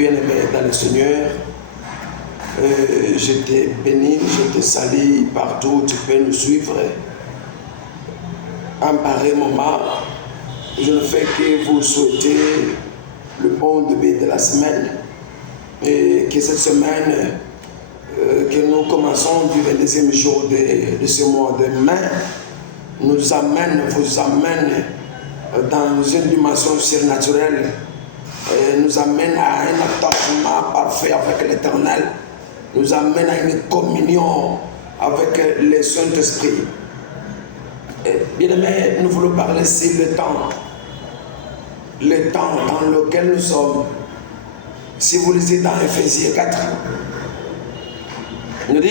Bien-aimé dans le Seigneur, je te bénis, je te salue partout où tu peux nous suivre. En pareil moment, je ne fais que vous souhaiter le bon début de la semaine et que cette semaine que nous commençons du 22e jour de ce mois de mai vous amène dans une dimension surnaturelle, nous amène à un attachement parfait avec l'Éternel, nous amène à une communion avec le Saint-Esprit. Bien-aimés, nous voulons parler sur le temps dans lequel nous sommes. Si vous lisez dans Ephésiens 4, il nous dit,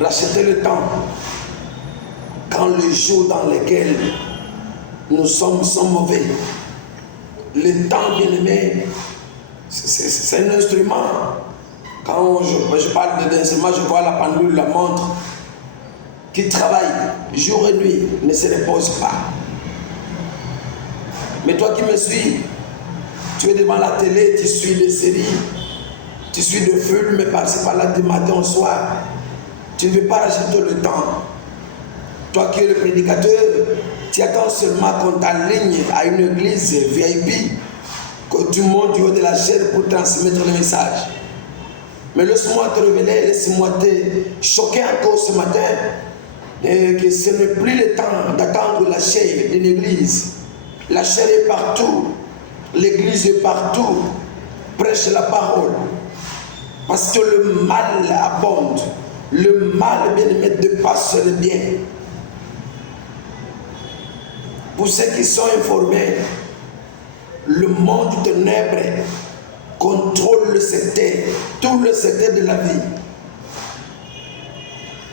rachetez le temps quand les jours dans lesquels nous sommes sont mauvais. Le temps, bien-aimé, c'est un instrument. Quand je parle d'instrument, je vois la pendule, la montre, qui travaille jour et nuit, ne se repose pas. Mais toi qui me suis, tu es devant la télé, tu suis les séries, tu suis des films, par-ci par-là du matin au soir. Tu ne veux pas racheter le temps. Toi qui es le prédicateur, tu attends seulement qu'on t'aligne à une église VIP, que tu montes du haut de la chaîne pour transmettre le message. Mais laisse-moi te révéler, laisse-moi te choquer encore ce matin, que ce n'est plus le temps d'attendre la chair d'une église. La chair est partout, l'église est partout. Prêche la parole. Parce que le mal abonde. Le mal, bien-aimé, dépasse le bien. Pour ceux qui sont informés, le monde du ténèbre contrôle le secteur, tout le secteur de la vie.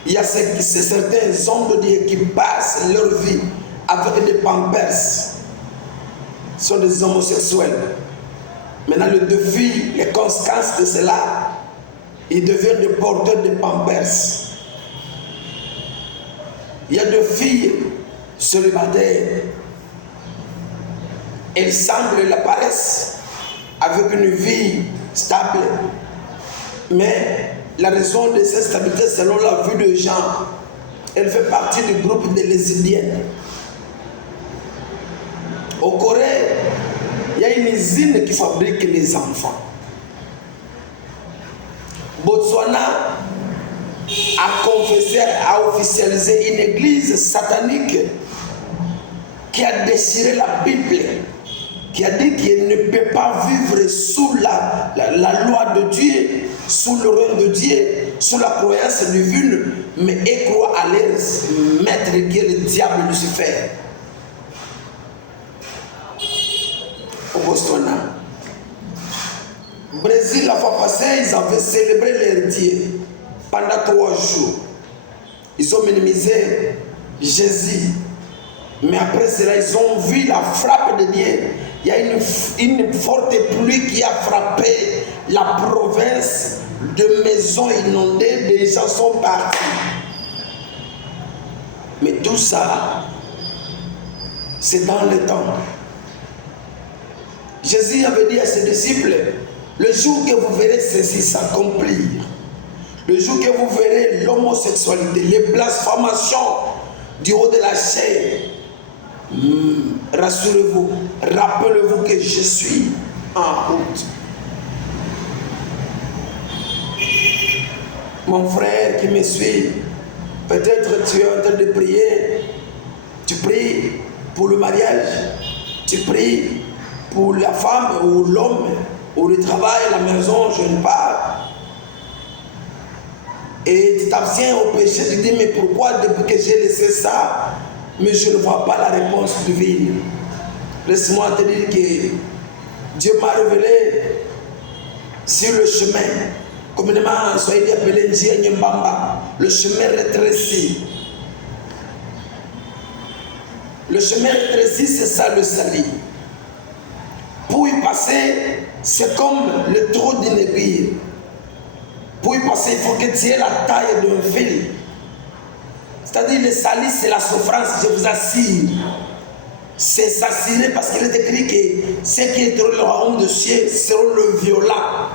Il y a certains hommes de Dieu qui passent leur vie avec des pampers. Ce sont des homosexuels. Maintenant, le défi, les conséquences de cela, ils deviennent des porteurs de pampers. Il y a des filles célibataires. Elles semblent la paresse avec une vie stable. Mais la raison de cette stabilité, selon la vue des gens, elle fait partie du groupe des lesbiennes. Au Corée, il y a une usine qui fabrique les enfants. Botswana a confessé, a officialisé une église satanique qui a déchiré la Bible, qui a dit qu'il ne peut pas vivre sous la loi de Dieu, sous le règne de Dieu, sous la croyance divine, mais et croit à leur maître qui est le diable Lucifer. Au Botswana. Brésil, la fois passée, ils avaient célébré leur Dieu pendant 3 jours. Ils ont minimisé Jésus. Mais après cela, ils ont vu la frappe de Dieu. Il y a une forte pluie qui a frappé la province, de maisons inondées, des gens sont partis. Mais tout ça, c'est dans le temps. Jésus avait dit à ses disciples, le jour que vous verrez ceci s'accomplir, le jour que vous verrez l'homosexualité, les blasphémations du haut de la chair, rassurez-vous, rappelez-vous que je suis en route. Mon frère qui me suit, peut-être tu es en train de prier, tu pries pour le mariage, tu pries pour la femme ou l'homme, ou le travail, la maison, je ne parle. Et tu t'abstiens au péché, tu dis, mais pourquoi depuis que j'ai laissé ça, mais je ne vois pas la réponse divine. Laisse-moi te dire que Dieu m'a révélé sur le chemin, communément soyez appelé Ndianyembamba, le chemin rétréci. Le chemin rétréci, c'est ça le salut. Pour y passer, c'est comme le trou d'une aiguille. Pour y passer, il faut que tu aies la taille d'un fil. C'est-à-dire le salut, c'est la souffrance, je vous assure. c'est s'assurer, parce qu'il est écrit que ceux qui entreront le royaume de cieux seront le violent.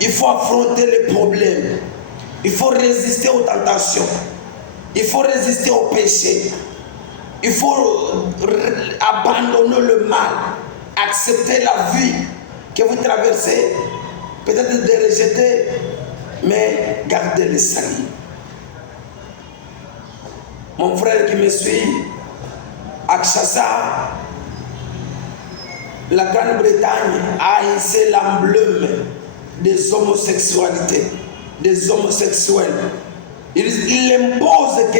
Il faut affronter les problèmes. Il faut résister aux tentations. Il faut résister au péché. Il faut abandonner le mal. Accepter la vie que vous traversez. Peut-être de rejeter, mais garder le salut. Mon frère qui me suit, à Kinshasa, la Grande-Bretagne a hissé l'emblème des homosexualités, des homosexuels. Il impose que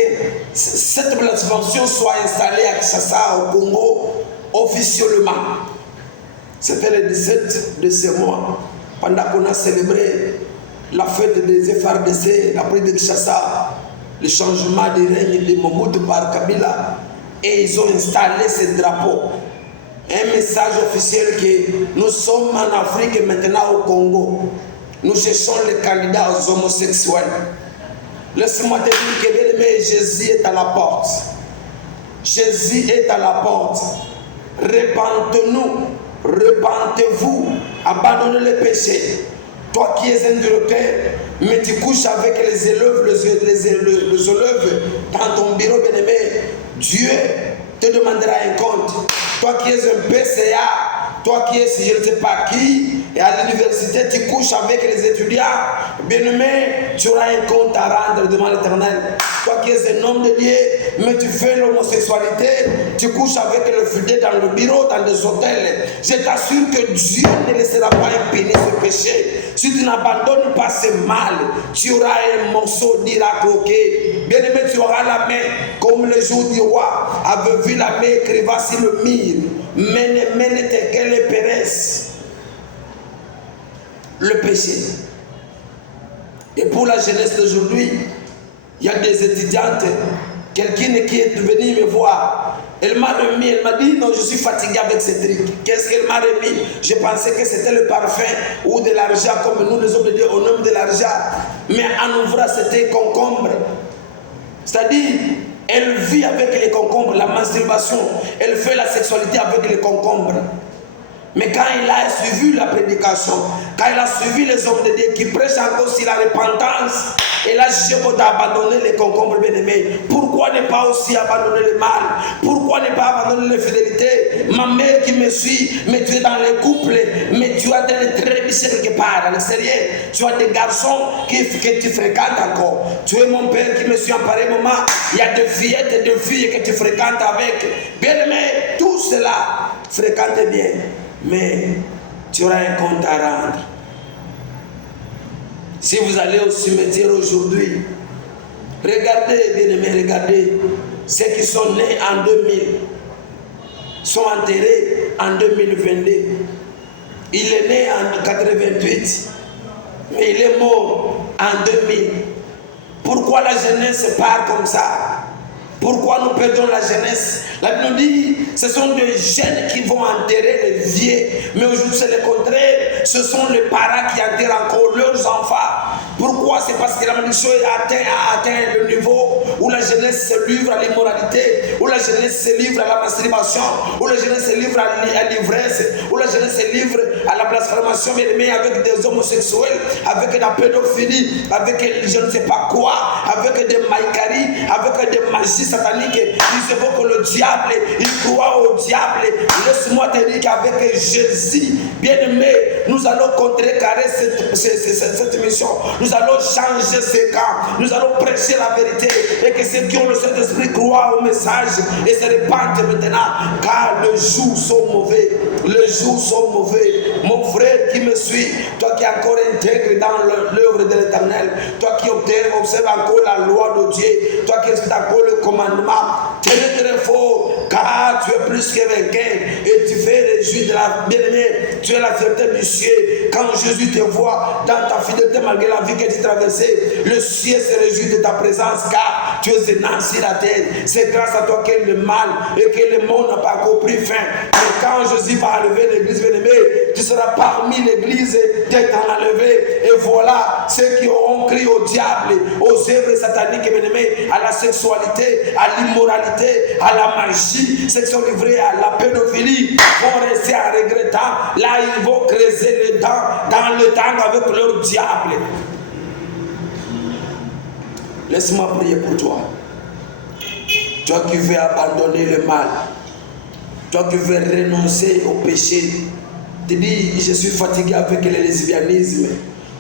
cette plateforme soit installée à Kinshasa, au Congo, officiellement. C'était le 17 de ce mois, pendant qu'on a célébré la fête des FRDC, après de Kinshasa, le changement de règne de Mobutu par Kabila, et ils ont installé ce drapeau. Un message officiel que nous sommes en Afrique et maintenant au Congo. Nous cherchons les candidats aux homosexuels. Laisse-moi te dire que bien aimé, Jésus est à la porte. Jésus est à la porte. Repentez-nous, repentez-vous, abandonnez le péché. Toi qui es un directeur, mais tu couches avec les élèves, les élèves dans ton bureau, bien aimé, Dieu te demandera un compte. Toi qui es un PCA, toi qui es, je ne sais pas qui, et à l'université, tu couches avec les étudiants, bien-aimé, tu auras un compte à rendre devant l'Éternel. Toi qui es un homme de Dieu, mais tu fais l'homosexualité, tu couches avec le fidèle dans le bureau, dans des hôtels. Je t'assure que Dieu ne laissera pas impuni ce péché. Si tu n'abandonnes pas ce mal, tu auras un morceau d'ir à croquer. Bien-aimé, tu auras la main, comme le jour du roi avait vu la main écrivant sur le mur. Mène qu'elle péresse. Le péché. Et pour la jeunesse d'aujourd'hui, il y a des étudiantes, quelqu'un qui est venu me voir, elle m'a remis, elle m'a dit non, je suis fatigué avec ces trucs. Qu'est-ce qu'elle m'a remis? Je pensais que c'était le parfum ou de l'argent, comme nous les hommes de Dieu, on aime de l'argent. Mais en ouvrant, c'était concombre. C'est-à-dire, elle vit avec les concombres, la masturbation, elle fait la sexualité avec les concombres. Mais quand il a suivi la prédication, quand il a suivi les hommes de Dieu qui prêchent encore sur la repentance, et là, je peux abandonner les concombres bien-aimés. Pourquoi ne pas aussi abandonner le mal? Pourquoi ne pas abandonner l'infidélité? Ma mère qui me suit, mais tu es dans les couples, mais tu as des trébuchés quelque part à l'extérieur. Tu as des garçons que tu fréquentes encore. Tu es mon père qui me suit en pareil moment. Il y a des fillettes et des filles que tu fréquentes avec. Bien-aimé, tout cela, fréquente bien. Mais tu auras un compte à rendre. Si vous allez au cimetière aujourd'hui, regardez, bien-aimés, regardez, ceux qui sont nés en 2000 sont enterrés en 2022. Il est né en 88, mais il est mort en 2000. Pourquoi la jeunesse part comme ça? Pourquoi nous perdons la jeunesse? La Bible nous dit, ce sont des jeunes qui vont enterrer les vieux. Mais aujourd'hui, c'est le contraire. Ce sont les parents qui enterrent encore leurs enfants. Pourquoi? C'est parce que la malédiction a atteint le niveau où la jeunesse se livre à l'immoralité, où la jeunesse se livre à la masturbation, où la jeunesse se livre à l'ivresse, où la jeunesse se livre à la blasphémation, mais avec des homosexuels, avec la pédophilie, avec je ne sais pas quoi, avec des maïkaris, avec des magies sataniques. Ils évoquent le diable, ils croient au diable. Laisse-moi te dire qu'avec Jésus, bien-aimé, nous allons contrecarrer cette mission. Nous allons changer ces cas. Nous allons prêcher la vérité. Et que ceux qui ont le Saint-Esprit croient au message et se répandent maintenant. Car les jours sont mauvais. Les jours sont mauvais. Mon frère qui me suit, toi qui es encore intègre dans l'œuvre de l'Éternel, toi qui observe encore la loi de Dieu, toi qui respectes encore le commandement, tenez très fort, car tu es plus que vainqueur et tu fais réjouir de la bien-aimée. Tu es la fierté du ciel. Quand Jésus te voit dans ta fidélité malgré la vie que tu traversais, le ciel se réjouit de ta présence car tu es un sur la terre. C'est grâce à toi que le mal et que le monde n'a pas encore pris fin. Et quand Jésus va enlever l'église bien-aimée, tu seras parmi l'église d'être enlevé. Et voilà ceux qui auront crié au diable, aux œuvres sataniques, bien-aimés, à la sexualité, à l'immoralité, à la magie, ceux qui sont livrés à la pédophilie vont rester en regrettant. Là, ils vont creuser les dents dans le temps avec leur diable. Laisse-moi prier pour toi. Toi qui veux abandonner le mal, toi qui veux renoncer au péché, tu dis, je suis fatigué avec le lesbianisme,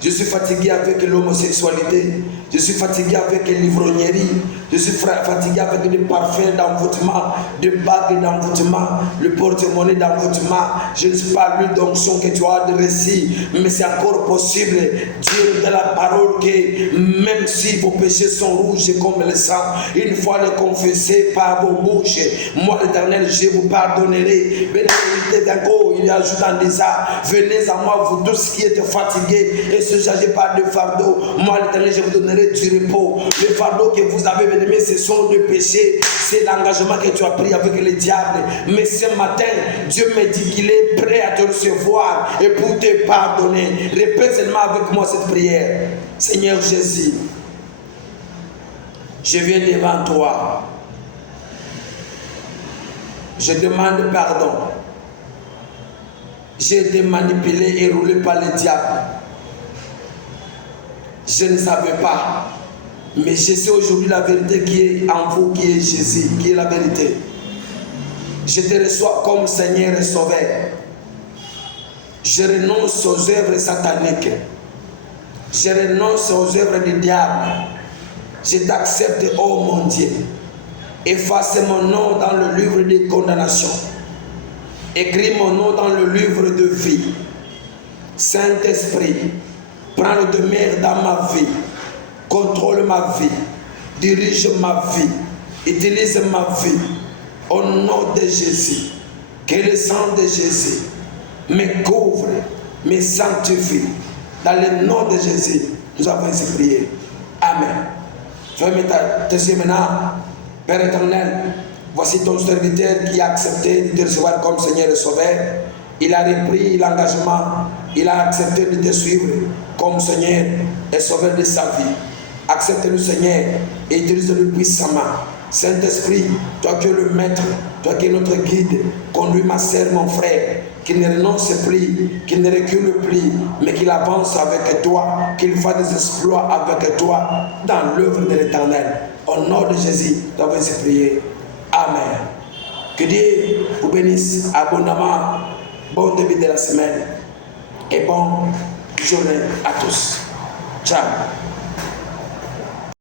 je suis fatigué avec l'homosexualité, je suis fatigué avec l'ivrognerie, je suis fatigué avec les parfums d'envoûtement, des bagues d'envoûtement, le porte-monnaie d'envoûtement. Je ne suis pas l'huile d'onction que tu as adressée, mais c'est encore possible. Dire de la parole que même si vos péchés sont rouges comme le sang, une fois les confessés par vos bouches, moi l'Éternel, je vous pardonnerai. Bénédicte d'encore, il ajoute en disant, venez à moi vous tous qui êtes fatigués et se chargez par de fardeau. Moi l'Éternel, je vous donnerai du repos. Le fardeau que vous avez, bien aimé, ce sont les péchés, c'est l'engagement que tu as pris avec le diable. Mais ce matin, Dieu me dit qu'il est prêt à te recevoir et pour te pardonner. Répète seulement avec moi cette prière. Seigneur Jésus, je viens devant toi. Je demande pardon. J'ai été manipulé et roulé par le diable. Je ne savais pas. Mais je sais aujourd'hui la vérité qui est en vous, qui est Jésus, qui est la vérité. Je te reçois comme Seigneur et Sauveur. Je renonce aux œuvres sataniques. Je renonce aux œuvres du diable. Je t'accepte, oh mon Dieu. Efface mon nom dans le livre de condamnation. Écris mon nom dans le livre de vie. Saint-Esprit, prends le demeure dans ma vie. Contrôle ma vie. Dirige ma vie. Utilise ma vie. Au nom de Jésus. Que le sang de Jésus me couvre, me sanctifie. Dans le nom de Jésus, nous avons ainsi prié. Amen. Ferme tes yeux maintenant. Père éternel, voici ton serviteur qui a accepté de te recevoir comme Seigneur et Sauveur. Il a repris l'engagement. Il a accepté de te suivre comme Seigneur et Sauveur de sa vie. Accepte-le, Seigneur, et utilise-le puissamment. Saint-Esprit, toi qui es le maître, toi qui es notre guide, conduis ma sœur, mon frère, qu'il ne renonce plus, qu'il ne recule plus, mais qu'il avance avec toi, qu'il fasse des exploits avec toi dans l'œuvre de l'Éternel. Au nom de Jésus, nous avons prié. Amen. Que Dieu vous bénisse abondamment. Bon début de la semaine et bonne journée à tous. Ciao.